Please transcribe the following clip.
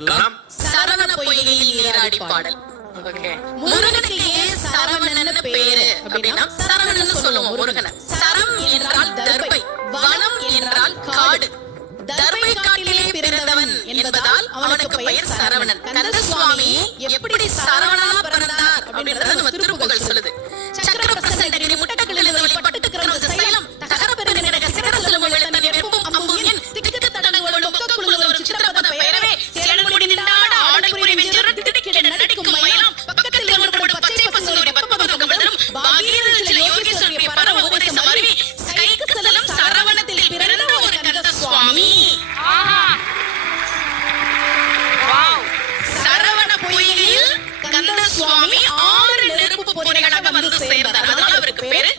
எல்லாம் சரவண பொய்கையில் நீராடி பாடல். முருகனுக்கு ஏன் சரவணன் பேரு அப்படின்னா சரவணன் சொல்லுவோம் முருகனை. சரம் என்றால் தர்பை, வனம் என்றால் காடு. தர்பை காட்டிலே பிறந்தவன் என்பதால் அவனுக்கு பெயர் சரவணன். கந்த சுவாமி எப்படி சரவணனா பிறந்தார் அப்படின்றத நம்ம திருப்புகழ் சொல்லுது. சக்கர பிரசண்டகிரி முட்டகளில் வழிபட்டு கிரந்த சைலம் தகர பெருநிடக சிகரசலம் வெள்ளன நெருப்பும் அம்புயன் திக்கு தடங்கள் மொக்கக்குழுவரும் சித்திரபத பெயரவே சேனமுடி நின்றாட ஆடல்புரி வெஞ்சர திடுக்கிட நடிக்கும் மயிலாம் பக்கத்தில் நிலவரப்படும் பச்சை பசுங்கோடி பத்மபதம் விழுதும் பாகீரத்தில் யோகேஸ்வரி பரம உபதேசம் அருவி கைக்கு செல்லும் சரவணத்தில் பிறந்த ஒரு கந்த சுவாமி. சரவண பொய்கையில் கந்த சுவாமி 6 நெருப்பு பொறிகளாக வந்து சேர்ந்தார். அதனால அவருக்கு பேரு